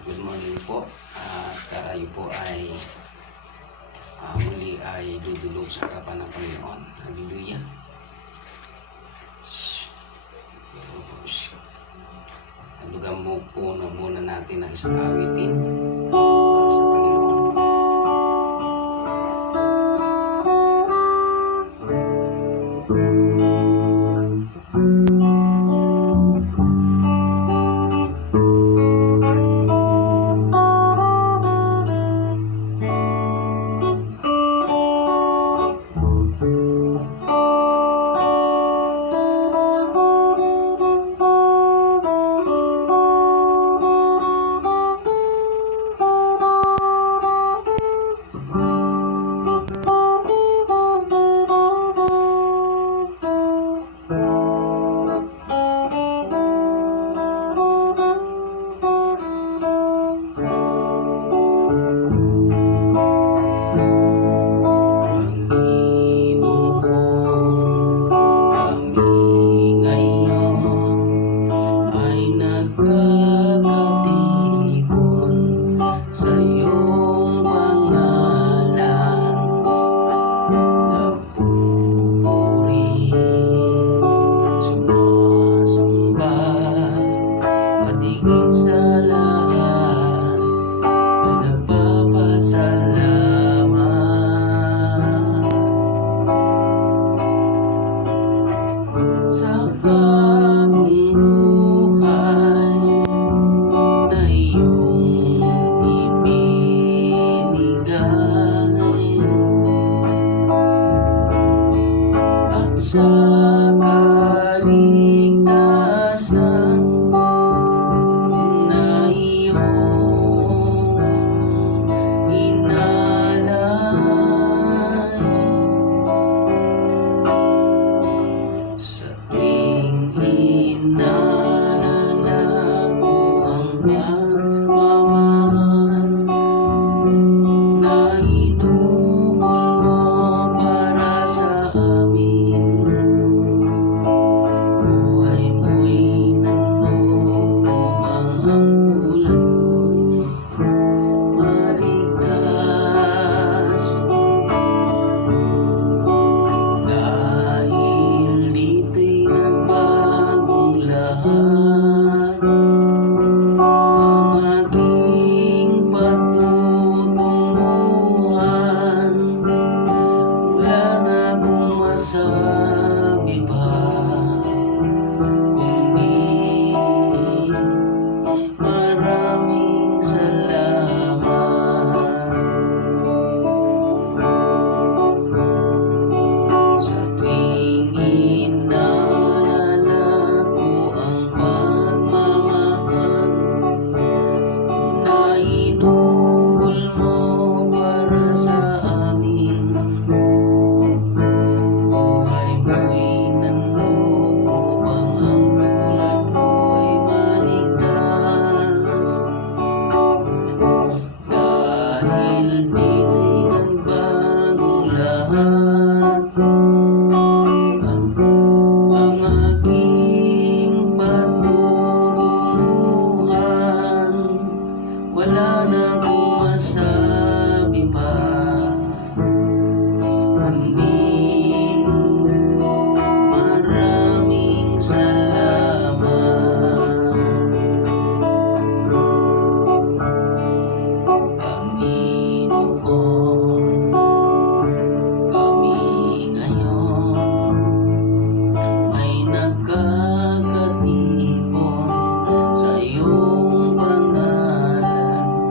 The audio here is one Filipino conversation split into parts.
Good morning po. At tayo po ay muli ay dudulog sa harapan ng Panginoon. Hallelujah. Halugan mo po na muna natin ang isang awitin para sa Panginoon. Sa kaligtasan na iyong inalay, sa tuwing inaalala ko ang pagmamahal na inukol mo para sa amin. Sabi pa kundi maraming salamat sa tuwing inaalala ko ang pagmamahal na inukol mo para sa amin. Wala na akong masabi pa kundi maraming salamat, Panginoon. Kami ngayon ay nagkakatipon sa iyong pangalan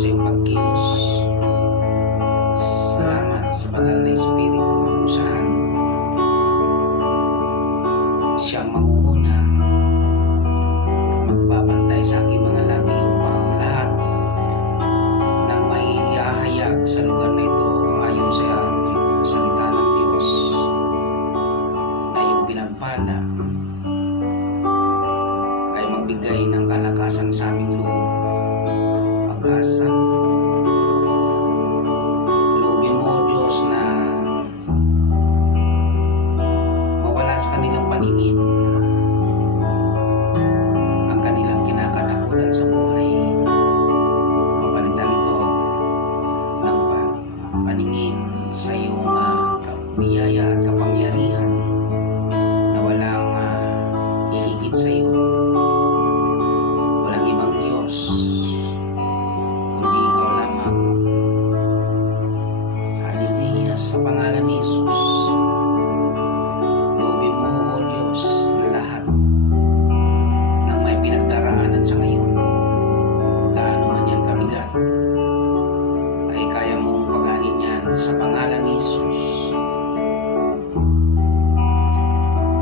sa iyong pagkilos. Salamat sa banal na Espiritu kung saan siyang mangunguna at magbabantay sa aking mga labi upang lahat ng may ihahayag sa lugar na ito ayon sa salita ng Diyos na iyong pinagpala ay magbigay ng kalakasan sa aming loob, pag-asa. Loobin mo, O Diyos, na mawala sa kanilang paningin ang kanilang kinakatakutan sa buhay. Mapalitan ito ng paningin sa iyong biyaya at kapangyarihan na walang hihigit sa iyo. Walang ibang Diyos kundi ikaw lamang. Hallelujah, sa pangalan ni Jesus. Loobin mo, O Diyos, na lahat ng may pinagdaraanan sa ngayon, gaano man yan kabigat, ay kaya mong paganin yan sa pangalan ni Jesus.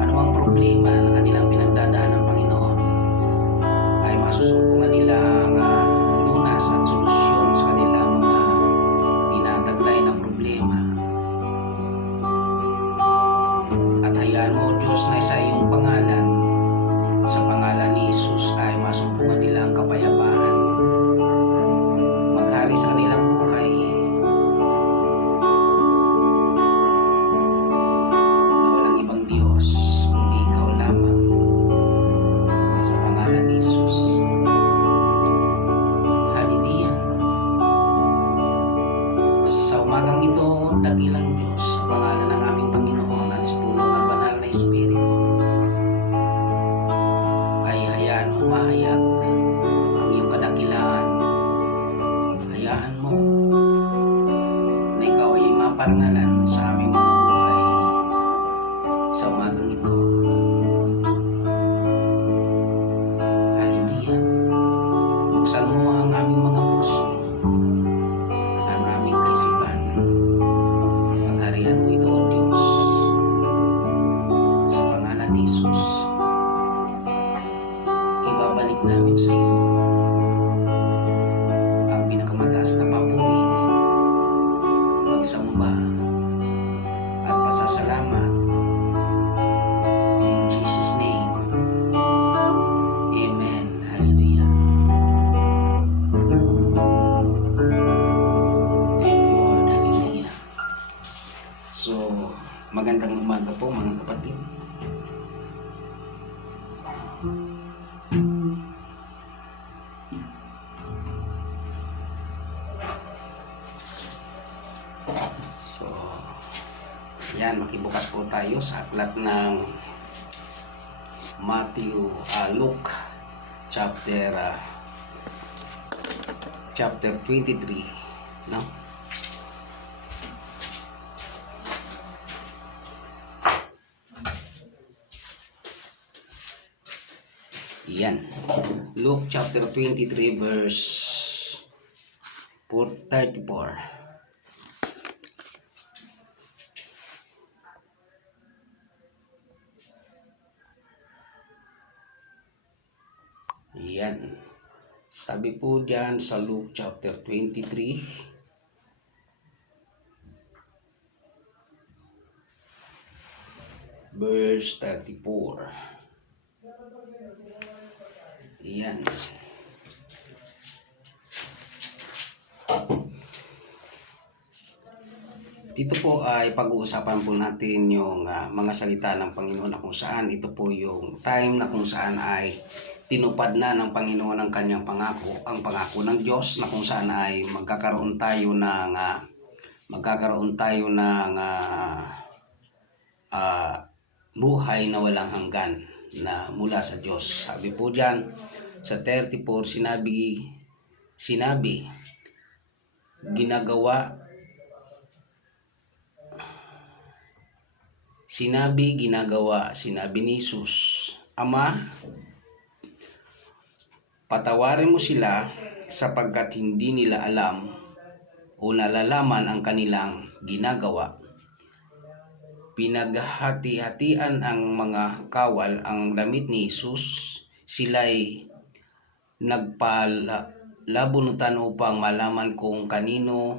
Anumang problema na kanilang pinagdadaanan, Panginoon, ay masusumpungan nila ang lunas at solusyon sa kanilang mga tinataglay na problema. At hayaan mo, O Diyos, na sa iyong pangalan, sa pangalan ni Jesus, ay masumpungan nila ang kapayapaan. Maghari sa kanilang buhay na walang ibang Diyos kundi ikaw lamang, sa pangalan ni Jesus. Hallelujah. Sa umagang ito, dakilang Diyos, sa pangalan ng aming Panginoon at sa tulong ng banal na Espiritu, ay hayaan mo mahayag ang iyong kadakilaan. Hayaan mo na ikaw ay maparangalan sa aming mga buhay sa umagang ito. Hallelujah. Buksan mo ang aming mga puso, ang aming kaisipan. Pagharian mo ito, O Diyos, sa pangalan ni Jesus. Ibabalik namin sa iyo ang pinakamataas na papuri, pagsamba at pasasalamat. In Jesus' name, Amen. Hallelujah. Thank you, Lord. Hallelujah. So, magandang umaga po, mga kapatid. So, yan, makibukas po tayo sa aklat ng Luke chapter 23, no? Yan. Luke chapter 23 verse 34. Yan. Sabi po diyan sa Luke chapter 23 verse 34. Yan. Dito po ay pag-uusapan po natin yung mga salita ng Panginoon na kung saan ito po yung time na kung saan ay tinupad na ng Panginoon ang kanyang pangako, ang pangako ng Diyos na kung saan ay magkakaroon tayo ng buhay na walang hanggan na mula sa Diyos. Sabi po diyan sa 34, sinabi ginagawa, sinabi ni Jesus, Ama, patawarin mo sila sapagkat hindi nila alam o nalalaman ang kanilang ginagawa. Pinaghati-hatian ang mga kawal ang damit ni Jesus. Sila'y nagpalabunutan upang malaman kung kanino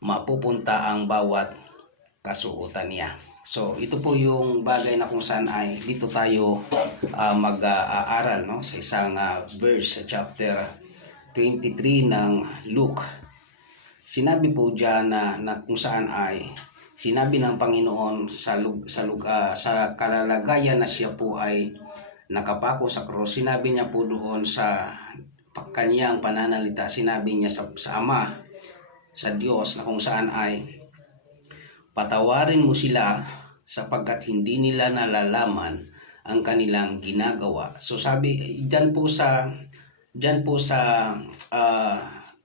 mapupunta ang bawat kasuotan niya. So ito po yung bagay na kung saan ay dito tayo mag-aaral, no? Sa isang verse sa chapter 23 ng Luke. Sinabi po diyan na kung saan ay sinabi ng Panginoon sa kalalagayan na siya po ay nakapako sa cross. Sinabi niya po doon sa kanyang pananalita, sinabi niya sa Ama, sa Diyos, na kung saan ay patawarin mo sila sapagkat hindi nila nalalaman ang kanilang ginagawa. So sabi diyan po sa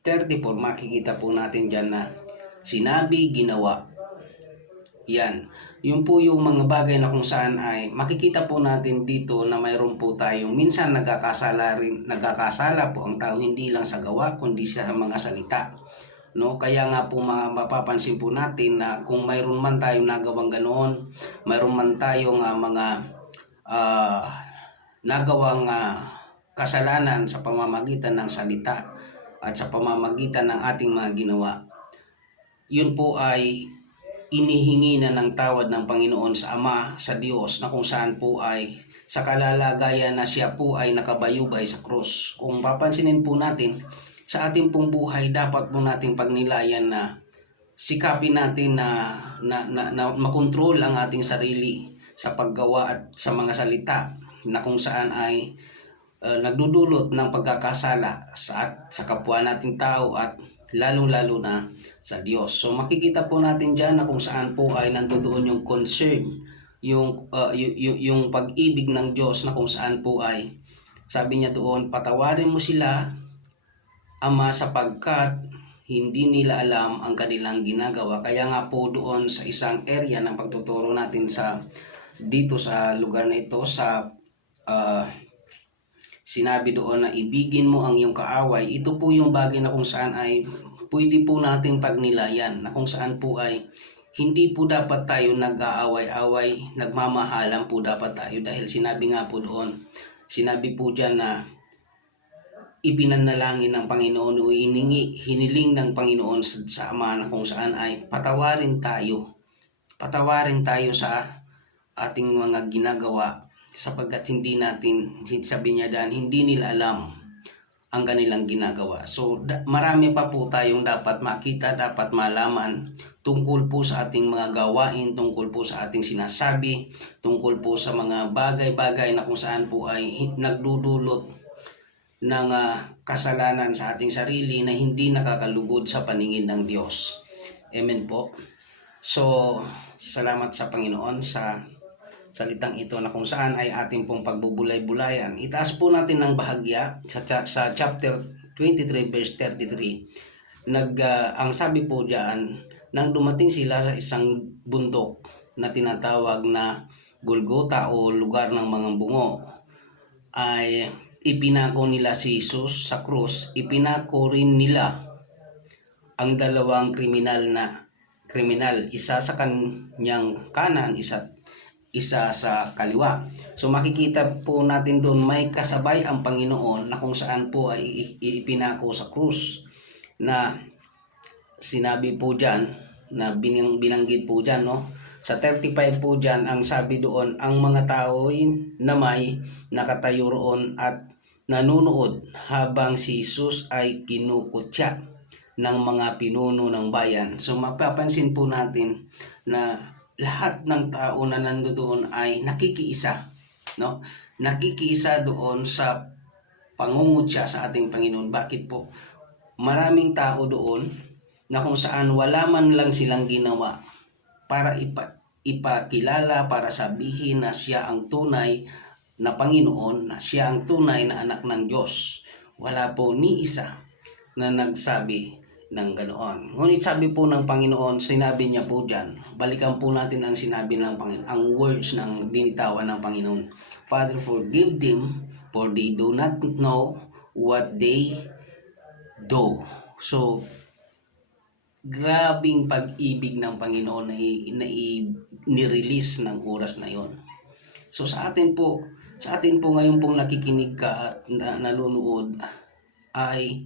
34, makikita po natin diyan na sinabi, ginawa. Yan. Yun po yung mga bagay na kung saan ay makikita po natin dito na mayroon po tayong minsan nagkakasala po ang tao, hindi lang sa gawa kundi sa mga salita. No, kaya nga po mapapansin po natin na kung mayroon man tayong nagawang ganoon, mayroon man tayong mga nagawang kasalanan sa pamamagitan ng salita at sa pamamagitan ng ating mga ginawa, yun po ay inihingi na ng tawad ng Panginoon sa Ama, sa Diyos, na kung saan po ay sa kalalagayan na siya po ay nakabayubay sa krus. Kung papansinin po natin, sa ating pong buhay, dapat po nating pagnilayan na sikapin natin na makontrol ang ating sarili sa paggawa at sa mga salita na kung saan ay nagdudulot ng pagkakasala sa kapwa nating tao at lalong-lalo na sa Diyos. So makikita po natin diyan na kung saan po ay nandoon yung concern, yung pag-ibig ng Diyos, na kung saan po ay sabi niya doon, patawarin mo sila, Ama, sapagkat hindi nila alam ang kanilang ginagawa. Kaya nga po doon sa isang area ng pagtuturo natin dito sa lugar na ito, sinabi doon na ibigin mo ang iyong kaaway. Ito po yung bagay na kung saan ay pwede po nating pagnilayan, na kung saan po ay hindi po dapat tayo nag-aaway-away, nagmamahalan po dapat tayo, dahil sinabi nga po doon, sinabi po dyan na ipinanalangin ng Panginoon o hiniling ng Panginoon sa Ama na kung saan ay patawarin tayo sa ating mga ginagawa, sapagkat sabi niya dyan, hindi nila alam ang kanilang ginagawa. So marami pa po tayong dapat makita, dapat malaman tungkol po sa ating mga gawain, tungkol po sa ating sinasabi, tungkol po sa mga bagay-bagay na kung saan po ay nagdudulot ng kasalanan sa ating sarili na hindi nakakalugod sa paningin ng Diyos. Amen po. So salamat sa Panginoon sa salitang ito na kung saan ay ating pong pagbubulay-bulayan. Itaas po natin ng bahagya sa chapter 23 verse 33. Ang sabi po diyan, nang dumating sila sa isang bundok na tinatawag na Golgota o lugar ng mga bungo, ay ipinako nila si Jesus sa krus. Ipinako rin nila ang dalawang kriminal, isa sa kanyang kanan, isa sa kaliwa. So makikita po natin doon may kasabay ang Panginoon na kung saan po ay ipinako sa krus, na sinabi po dyan, na binanggit po dyan, no? Sa 35 po dyan, ang sabi doon, ang mga tao na may nakatayo roon at nanunood habang si Jesus ay kinukutya ng mga pinuno ng bayan. So mapapansin po natin na lahat ng tao na nandoon ay nakikiisa, no? Nakikiisa doon sa pangungutya sa ating Panginoon. Bakit po? Maraming tao doon na kung saan wala man lang silang ginawa para ipakilala, para sabihin na siya ang tunay na Panginoon, na siya ang tunay na anak ng Diyos. Wala po ni isa na nagsabi ng ganoon. Ngunit sabi po ng Panginoon, sinabi niya po dyan, balikan po natin ang sinabi ng Panginoon, ang words ng binitawan ng Panginoon. Father, forgive them, for they do not know what they do. So, grabing pag-ibig ng Panginoon na nirelease ng oras na yon. So sa atin po ngayon pong nakikinig ka at nanonood, ay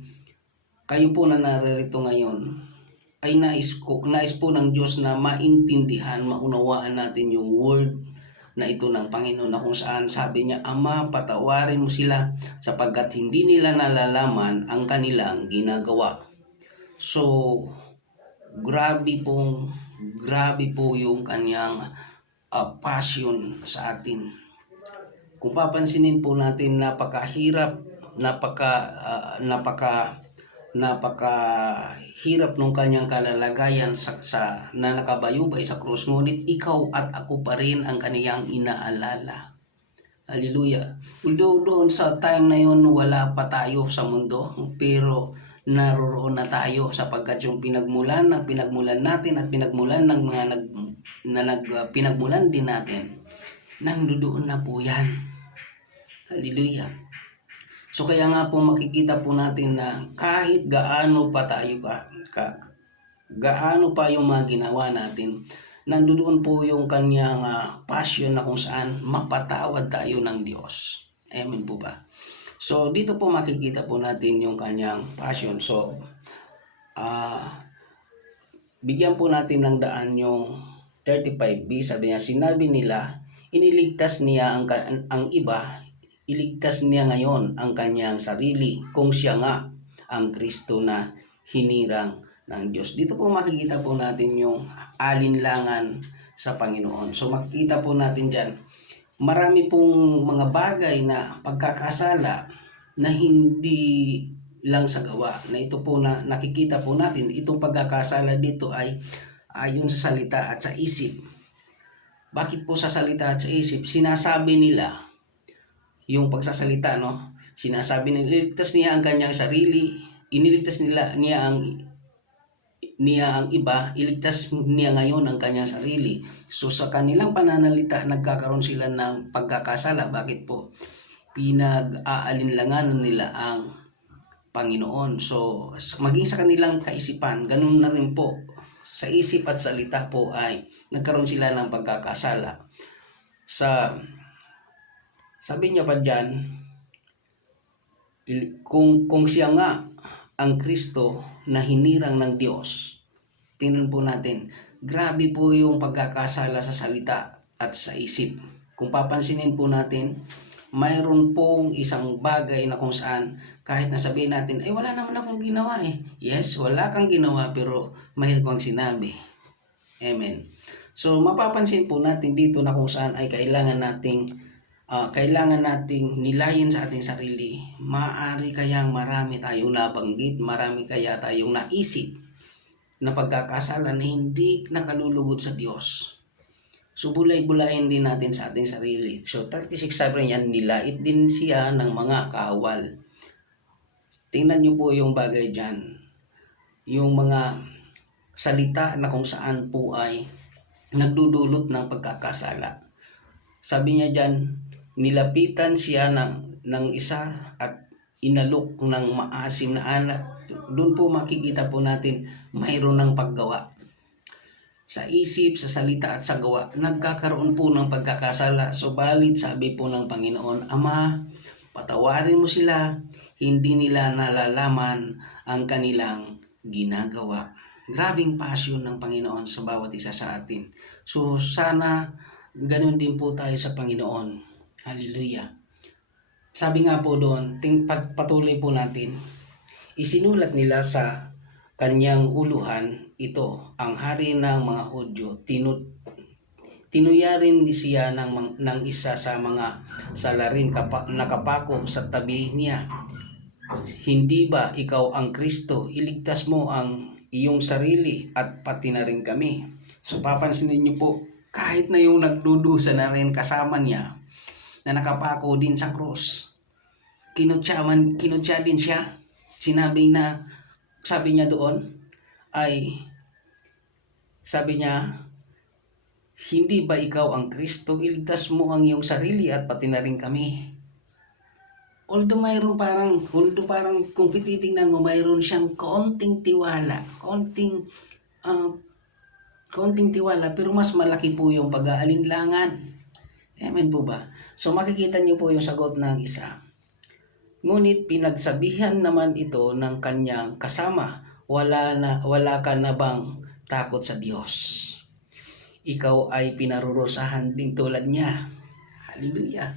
kayo po na naririto ngayon, ay nais po ng Diyos na maintindihan, maunawaan natin yung word na ito ng Panginoon, na kung saan sabi niya, Ama, patawarin mo sila sapagkat hindi nila nalalaman ang kanilang ginagawa. So, grabe po yung kanyang passion sa atin. Kung papansinin po natin, napakahirap nung kanyang kalalagayan na nakabayubay sa krus, ngunit ikaw at ako pa rin ang kaniyang inaalala. Hallelujah. Although doon sa time na yon wala pa tayo sa mundo, pero naroroon na tayo sapagkat yung pinagmulan natin at pinagmulan ng mga pinagmulan din natin, nandoon na po yan. Hallelujah. So kaya nga po makikita po natin na kahit gaano pa yung mga ginawa natin, nandoon po yung kanyang passion na kung saan mapatawad tayo ng Diyos. Amen po ba? So dito po makikita po natin yung kanyang passion. So bigyan po natin ng daan yung 35b. Sabi niya, sinabi nila, iniligtas niya ang iba, iligtas niya ngayon ang kanyang sarili kung siya nga ang Kristo na hinirang ng Diyos. Dito po makikita po natin yung alinlangan sa Panginoon. So makikita po natin dyan, marami pong mga bagay na pagkakasala na hindi lang sa gawa, na ito po na nakikita po natin, itong pagkakasala dito ay ayon sa salita at sa isip. Bakit po sa salita at sa isip? Sinasabi nila, yung pagsasalita, no? Sinasabi nila, iligtas niya ang kanyang sarili, iniligtas niya ang iba, iligtas niya ngayon ang kanyang sarili. So sa kanilang pananalita, nagkakaroon sila ng pagkakasala. Bakit po? Pinag-aalinlanganan nila ang Panginoon. So maging sa kanilang kaisipan, ganun na rin po. Sa isip at salita po ay nagkaroon sila ng pagkakasala. Sabi niya pa dyan, kung siya nga ang Kristo na hinirang ng Diyos, tingnan po natin, grabe po yung pagkakasala sa salita at sa isip. Kung papansinin po natin, mayroon pong isang bagay na kung saan kahit nasabihin natin, ay wala naman akong ginawa eh. Yes, wala kang ginawa pero mahirap kang sinabi. Amen. So mapapansin po natin dito na kung saan ay kailangan nating nilayin sa ating sarili. Maaari kayang marami tayong nabanggit, marami kaya tayong naisip na pagkakasala na hindi nakalulugod sa Diyos. So bulay-bulayin din natin sa ating sarili. So 36 sabi niya, nilait din siya ng mga kaawal. Tingnan niyo po yung bagay dyan. Yung mga salita na kung saan po ay nagdudulot ng pagkakasala. Sabi niya dyan, nilapitan siya ng isa at inalok ng maasim na anak. Doon po makikita po natin mayroon ng paggawa. Sa isip, sa salita at sa gawa, nagkakaroon po ng pagkakasala. Subalit sabi po ng Panginoon, Ama, patawarin mo sila, hindi nila nalalaman ang kanilang ginagawa. Grabing passion ng Panginoon sa bawat isa sa atin. So sana ganun din po tayo sa Panginoon. Hallelujah. Sabi nga po doon, patuloy po natin, isinulat nila sa kanyang uluhan ito, ang hari ng mga Hudyo. Tinuyarin siya ng isa sa mga salarin nakapako sa tabi niya. Hindi ba ikaw ang Kristo? Iligtas mo ang iyong sarili at pati na rin kami. So papansinin niyo po, kahit na yung nagdudusa na rin kasama niya na nakapako din sa krus, kinutya din siya. Sabi niya doon ay, sabi niya, hindi ba ikaw ang Kristo? Iligtas mo ang iyong sarili at pati na rin kami. although parang kung titingnan mo, mayroon siyang konting tiwala, ah, konting tiwala, pero mas malaki po yung pag-aalinlangan. Amen po ba? So makikita niyo po yung sagot ng isa. Ngunit pinagsabihan naman ito ng kanyang kasama, wala ka na bang takot sa Diyos? Ikaw ay pinarurusahan din tulad niya. Hallelujah.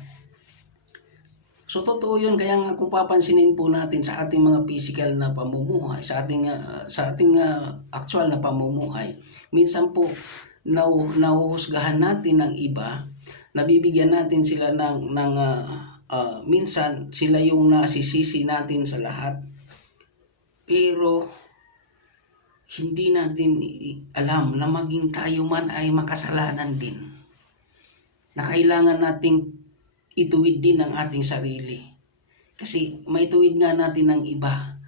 So totoo yun, kaya nga kung papansinin po natin sa ating mga physical na pamumuhay, sa ating actual na pamumuhay, minsan po nahuhusgahan natin ng iba, nabibigyan natin sila minsan sila yung nasisisi natin sa lahat. Pero hindi natin alam na maging tayo man ay makasalanan din, na kailangan nating ituwid din ang ating sarili. Kasi maituwid nga natin ng iba.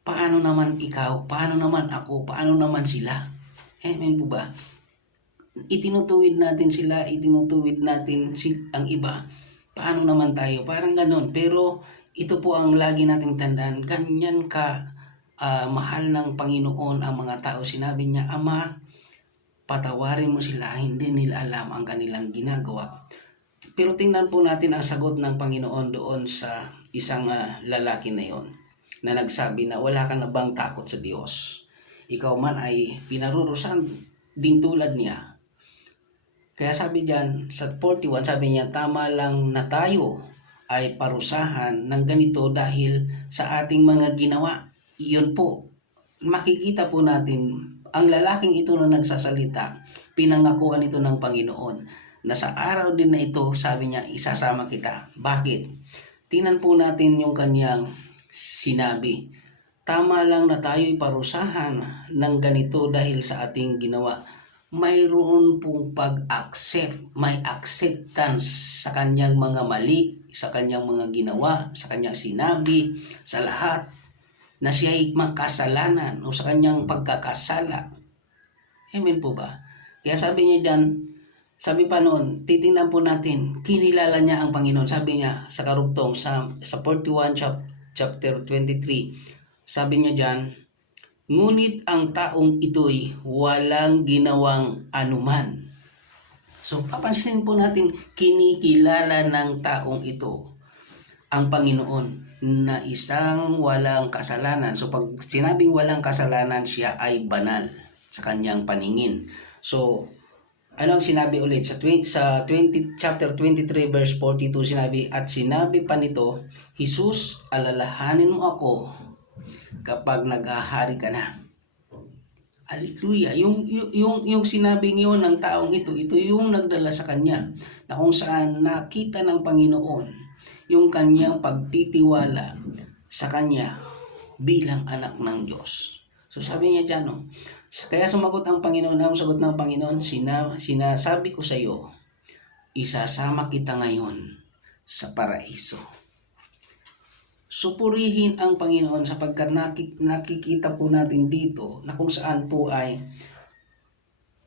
Paano naman ikaw? Paano naman ako? Paano naman sila? Amen po ba? Itinutuwid natin sila, itinutuwid natin ang iba. Paano naman tayo? Parang ganon. Pero ito po ang lagi nating tandaan. Ganyan ka mahal ng Panginoon ang mga tao. Sinabi niya, Ama, patawarin mo sila, hindi nila alam ang kanilang ginagawa. Pero tingnan po natin ang sagot ng Panginoon doon sa isang lalaki na yon, na nagsabi na wala ka na bang takot sa Diyos? Ikaw man ay pinarurusahan din tulad niya. Kaya sabi diyan sa 41, sabi niya, tama lang na tayo ay parusahan ng ganito dahil sa ating mga ginawa. Iyon po, makikita po natin, ang lalaking ito na nagsasalita, pinangakuan ito ng Panginoon na sa araw din na ito, sabi niya, isasama kita. Bakit? Tingnan po natin yung kanyang sinabi. Tama lang na tayo'y parusahan ng ganito dahil sa ating ginawa. Mayroon pong may acceptance sa kanyang mga mali, sa kanyang mga ginawa, sa kanyang sinabi, sa lahat na siya'y makasalanan o sa kanyang pagkakasala. Amen po ba? Kaya sabi niya dyan, sabi pa noon, titingnan po natin, kinilala niya ang Panginoon. Sabi niya sa karugtong, sa 41 chapter 23, sabi niya dyan, ngunit ang taong ito'y walang ginawang anuman. So papansinin po natin, kinikilala ng taong ito ang Panginoon na isang walang kasalanan. So pag sinabing walang kasalanan, siya ay banal sa kanyang paningin. So ano ang sinabi ulit sa chapter 23 verse 42, sinabi, at sinabi pa nito, Jesus, alalahanin mo ako kapag naghahari ka na. Hallelujah. Yung sinabi ngayon ng taong ito yung nagdala sa kanya, na kung saan nakita ng Panginoon yung kanyang pagtitiwala sa kanya bilang anak ng Diyos. So sabi niya dyan, no? Kaya sumagot ang Panginoon, ang sagot ng Panginoon, sinasabi ko sa iyo, isasama kita ngayon sa paraiso. Supurihin ang Panginoon sapagkat nakikita po natin dito na kung saan po ay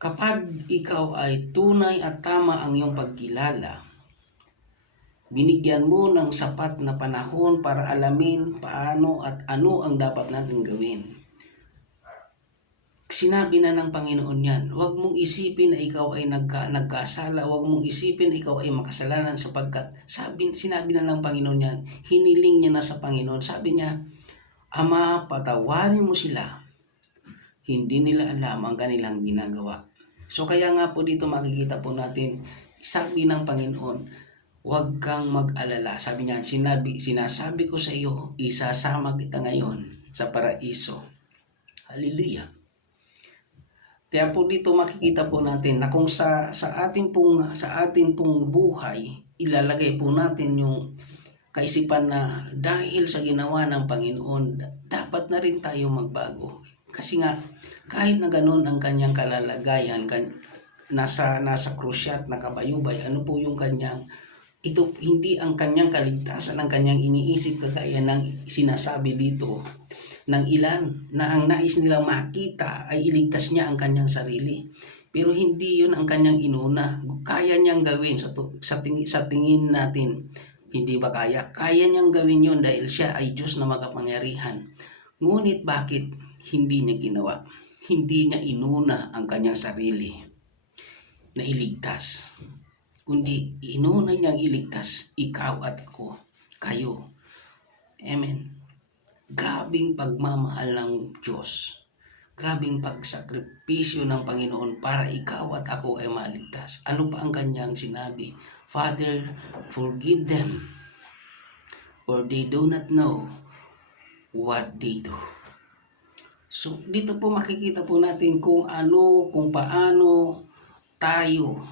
kapag ikaw ay tunay at tama ang iyong pagkilala, binigyan mo ng sapat na panahon para alamin paano at ano ang dapat natin gawin. Sinabi na ng Panginoon yan, huwag mong isipin na ikaw ay nagkasala, huwag mong isipin na ikaw ay makasalanan sapagkat sinabi na ng Panginoon yan, hiniling niya na sa Panginoon. Sabi niya, Ama, patawarin mo sila, hindi nila alam ang kanilang ginagawa. So kaya nga po dito makikita po natin, sabi ng Panginoon, huwag kang mag-alala. Sabi niya, sinasabi ko sa iyo, isasama kita ngayon sa paraiso. Hallelujah. Kaya po dito makikita po natin na kung sa ating pong buhay, ilalagay po natin yung kaisipan na dahil sa ginawa ng Panginoon, dapat na rin tayo magbago. Kasi nga, kahit na ganoon ang kanyang kalalagayan, nasa krusyat, nakabayubay, ano po yung kanyang, ito hindi ang kanyang kaligtasan, ang kanyang iniisip kagaya ng sinasabi dito ng ilan na ang nais nilang makita ay iligtas niya ang kanyang sarili. Pero hindi yun ang kanyang inuna. Kaya niyang gawin sa tingin natin. Hindi ba kaya? Kaya niyang gawin yun dahil siya ay Diyos na makapangyarihan. Ngunit bakit hindi niya ginawa? Hindi niya inuna ang kanyang sarili na iligtas, kundi inuna niyang iligtas ikaw at ako, kayo. Amen. Grabing pagmamahal ng Diyos. Grabing pagsakripisyo ng Panginoon para ikaw at ako ay maligtas. Ano pa ang kanyang sinabi? Father, forgive them, for they do not know what they do. So, dito po makikita po natin kung paano tayo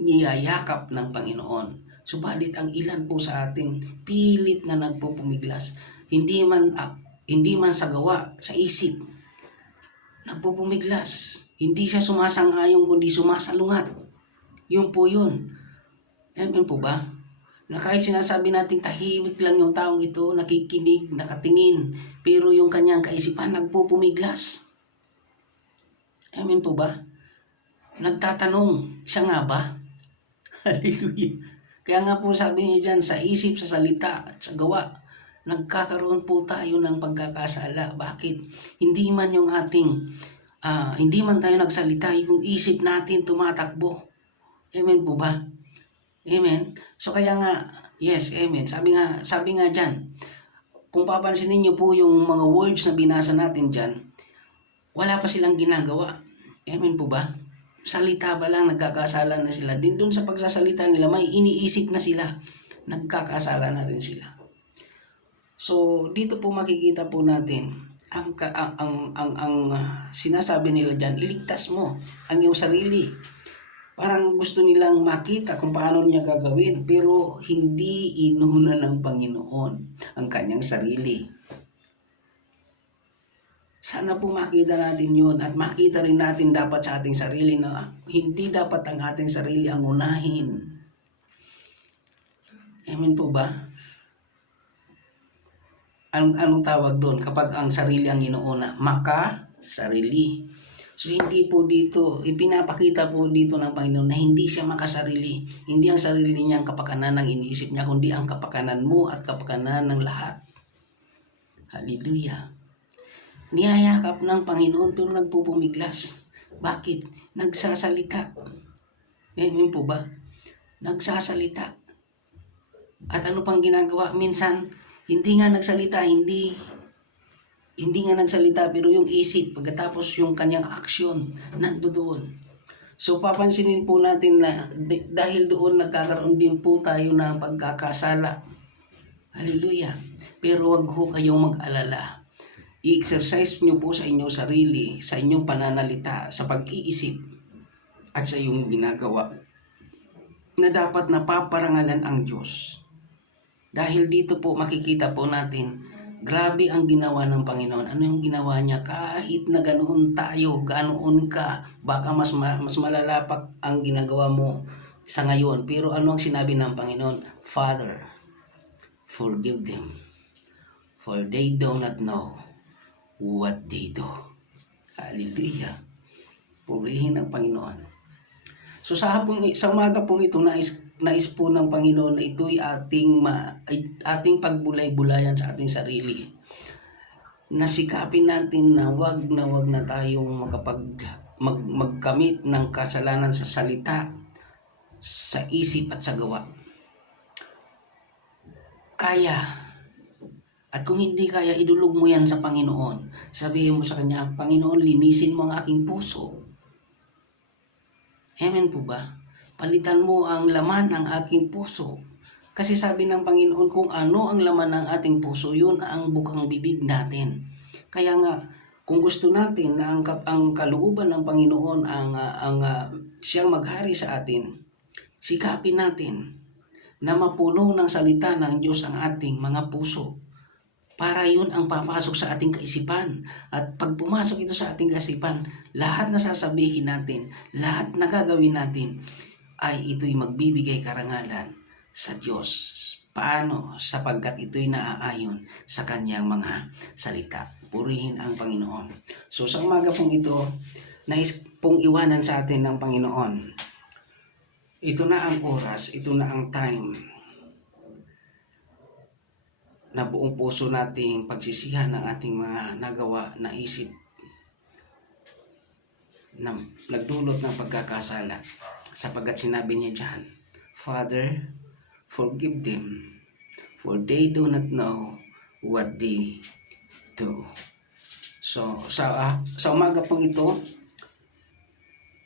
niyayakap ng Panginoon. Subalit ang ilan po sa atin pilit na nagpupumiglas. Hindi man sa gawa, sa isip. Nagpupumiglas. Hindi siya sumasang-ayon kundi sumasalungat. Yun po yun. Amen po ba? Na kahit sinasabi natin tahimik lang yung taong ito, nakikinig, nakatingin, pero yung kanyang kaisipan nagpupumiglas. Amen po ba? Nagtatanong, siya nga ba? Hallelujah. Kaya nga po sabi niya dyan, sa isip, sa salita, at sa gawa, nagkakaroon po tayo ng pagkakasala. Bakit? Hindi man tayo nagsalita, yung isip natin tumatakbo. Amen po ba? Amen. So kaya nga, yes, amen. Sabi nga dyan, kung papansinin niyo po yung mga words na binasa natin dyan, wala pa silang ginagawa. Amen po ba? Salita ba lang, nagkakasala na sila. Din doon sa pagsasalita nila, may iniisip na sila. Nagkakasala na rin sila. So, dito po makikita po natin, ang sinasabi nila dyan, iligtas mo ang iyong sarili. Parang gusto nilang makita kung paano niya gagawin, pero hindi inuna ng Panginoon ang kanyang sarili. Sana po makita natin yun at makita rin natin dapat sa ating sarili na hindi dapat ang ating sarili ang unahin. Amen po ba? Anong tawag doon kapag ang sarili ang inuuna? Sarili. So hindi po dito, ipinapakita po dito ng Panginoon na hindi siya makasarili. Hindi ang sarili niya ang kapakanan ng iniisip niya, kundi ang kapakanan mo at kapakanan ng lahat. Hallelujah. Niyayakap ng Panginoon pero nagpupumiglas. Bakit? Nagsasalita. Amen po ba? Nagsasalita. At ano pang ginagawa? Minsan, hindi nga nagsalita pero yung isip, pagkatapos yung kanyang aksyon, nandoon. So papansinin po natin na dahil doon nagkakaroon din po tayo ng pagkakasala. Hallelujah. Pero wag ho kayong mag-alala. I-exercise nyo po sa inyong sarili, sa inyong pananalita, sa pag-iisip, at sa iyong ginagawa na dapat napaparangalan ang Diyos. Dahil dito po makikita po natin, grabe ang ginawa ng Panginoon. Ano yung ginawa niya? Kahit na ganoon tayo, ganoon ka, baka mas malalapak ang ginagawa mo sa ngayon. Pero ano ang sinabi ng Panginoon? Father, forgive them, for they do not know what they do. Hallelujah. Purihin ang Panginoon. So sa umaga pong ito, nais po ng Panginoon na ito'y ating pagbulay-bulayan sa ating sarili. Nasikapin natin na wag na tayong magkamit ng kasalanan sa salita, sa isip at sa gawa. Kaya, at kung hindi kaya, idulog mo yan sa Panginoon. Sabihin mo sa Kanya, Panginoon, linisin mo ang aking puso. Amen po ba? Palitan mo ang laman ng aking puso. Kasi sabi ng Panginoon, kung ano ang laman ng ating puso, yun ang bukang bibig natin. Kaya nga, kung gusto natin na ang kalooban ng Panginoon siyang maghari sa atin, sikapin natin na mapuno ng salita ng Diyos ang ating mga puso. Para yun ang papasok sa ating kaisipan. At pag pumasok ito sa ating kaisipan, lahat na sasabihin natin, lahat na gagawin natin, ay ito'y magbibigay karangalan sa Diyos. Paano? Sapagkat ito'y naaayon sa Kanyang mga salita. Purihin ang Panginoon. So sa umaga pong ito, nais pong iwanan sa atin ng Panginoon. Ito na ang oras, ito na ang time na buong puso nating pagsisihan ang ating mga nagawa na isip na nagdulot ng pagkakasala, sapagkat sinabi niya diyan, Father, forgive them, for they do not know what they do. So sa umaga pong ito,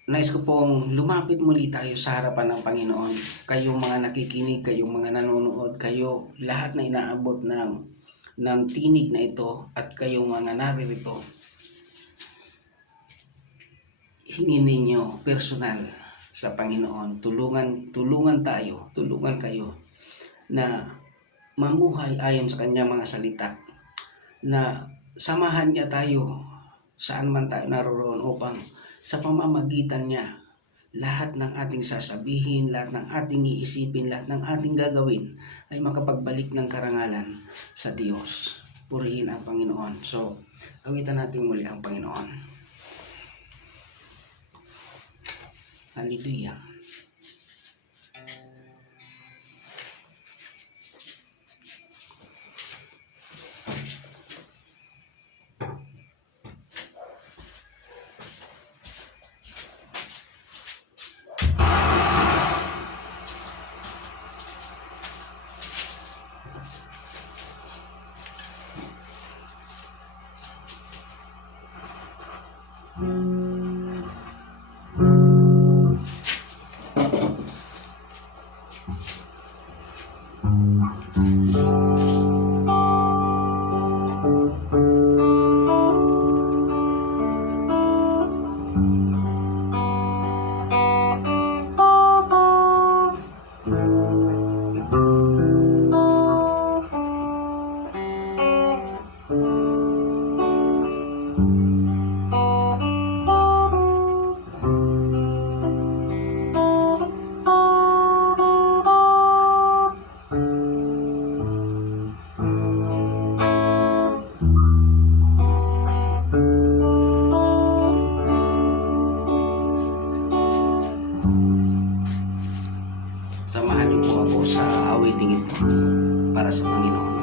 nais ko pong lumapit muli tayo sa harapan ng Panginoon. Kayong mga nakikinig, kayong mga nanonood, kayo lahat na inaabot ng tinig na ito, at kayong mga naririto, hingin ninyo personal sa Panginoon. Tulungan kayo na mamuhay ayon sa kanyang mga salita, na samahan niya tayo saan man tayo naroon, upang sa pamamagitan niya lahat ng ating sasabihin, lahat ng ating iisipin, lahat ng ating gagawin ay makapagbalik ng karangalan sa Diyos. Purihin ang Panginoon. So, awitan natin muli ang Panginoon. Hallelujah. Samahan niyo po ako sa awiting ito para sa Panginoon.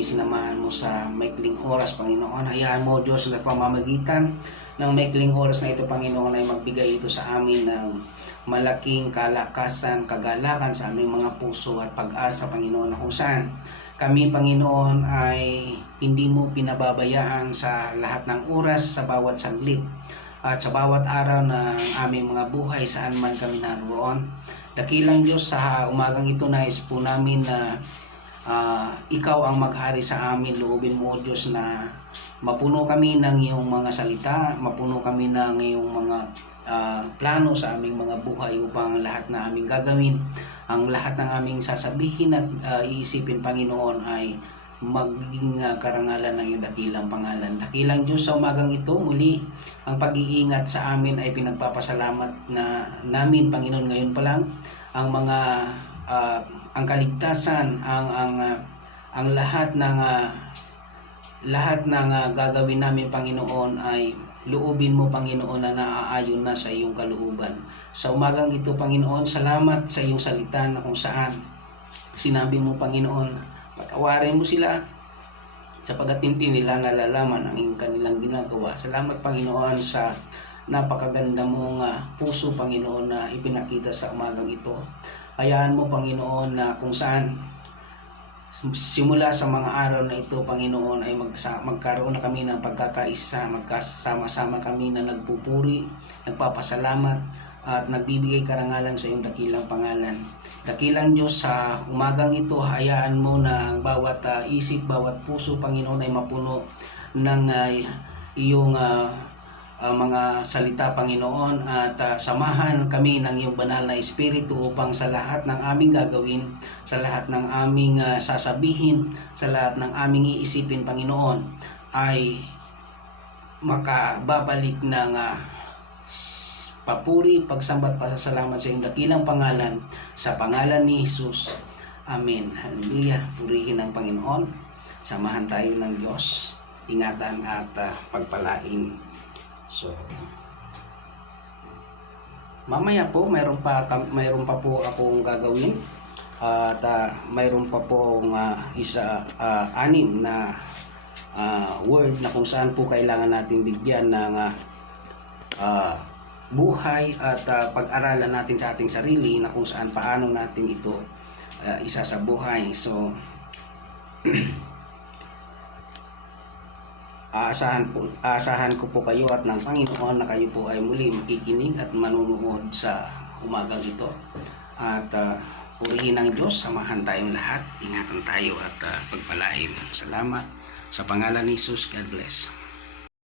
kami sinamahan mo sa maikling oras, Panginoon. Hayaan mo, Diyos, na pamamagitan ng maikling oras na ito, Panginoon, ay magbigay ito sa amin ng malaking kalakasan, kagalakan sa aming mga puso at pag-asa, Panginoon, na kung saan kami, Panginoon, ay hindi mo pinababayaan sa lahat ng oras, sa bawat saglit at sa bawat araw ng aming mga buhay, saan man kami naroon. Dakilang Diyos, sa umagang ito nais po namin na ikaw ang maghari sa amin. Loobin mo, O Diyos, na mapuno kami ng iyong mga salita, mapuno kami ng iyong mga plano sa aming mga buhay upang lahat na aming gagawin, ang lahat ng aming sasabihin at iisipin, Panginoon, ay magiging karangalan ng iyong dakilang pangalan. Dakilang Diyos, sa umagang ito muli ang pag-iingat sa amin ay pinagpapasalamat na namin, Panginoon. Ngayon pa lang ang mga ang kaligtasan, ang lahat ng gagawin namin, Panginoon, ay loobin mo, Panginoon, na naaayon na sa iyong kalooban. Sa umagang ito, Panginoon, salamat sa iyong salita na kung saan sinabi mo, Panginoon, patawarin mo sila sapagkat hindi nila nalalaman ang kanilang ginagawa. Salamat, Panginoon, sa napakaganda mong puso, Panginoon, na ipinakita sa umagang ito. Hayaan mo, Panginoon, na kung saan simula sa mga araw na ito, Panginoon, ay magkaroon na kami ng pagkakaisa, magkasama-sama kami na nagpupuri, nagpapasalamat at nagbibigay karangalan sa iyong dakilang pangalan. Dakilang Diyos, sa umagang ito, hayaan mo na ang bawat isip, bawat puso, Panginoon, ay mapuno ng iyong mga salita, Panginoon, at samahan kami ng iyong banal na Espiritu upang sa lahat ng aming gagawin, sa lahat ng aming sasabihin, sa lahat ng aming iisipin, Panginoon, ay makababalik ng papuri, pagsambat, pasasalamat sa iyong dakilang pangalan, sa pangalan ni Jesus. Amen. Hallelujah. Purihin ang Panginoon. Samahan tayo ng Diyos. Ingatan at pagpalain. So, mamaya po mayroon pa po akong gagawin at mayroon pa po anim na word na kung saan po kailangan natin bigyan ng buhay at pag-aralan natin sa ating sarili na kung saan paano natin ito isa sa buhay. So, aasahan ko po kayo at ng Panginoon na kayo po ay muli makikinig at manunood sa umagang ito. At purihin ng Diyos, samahan tayong lahat, ingatan tayo at pagpalain. Salamat sa pangalan ni Jesus. God bless.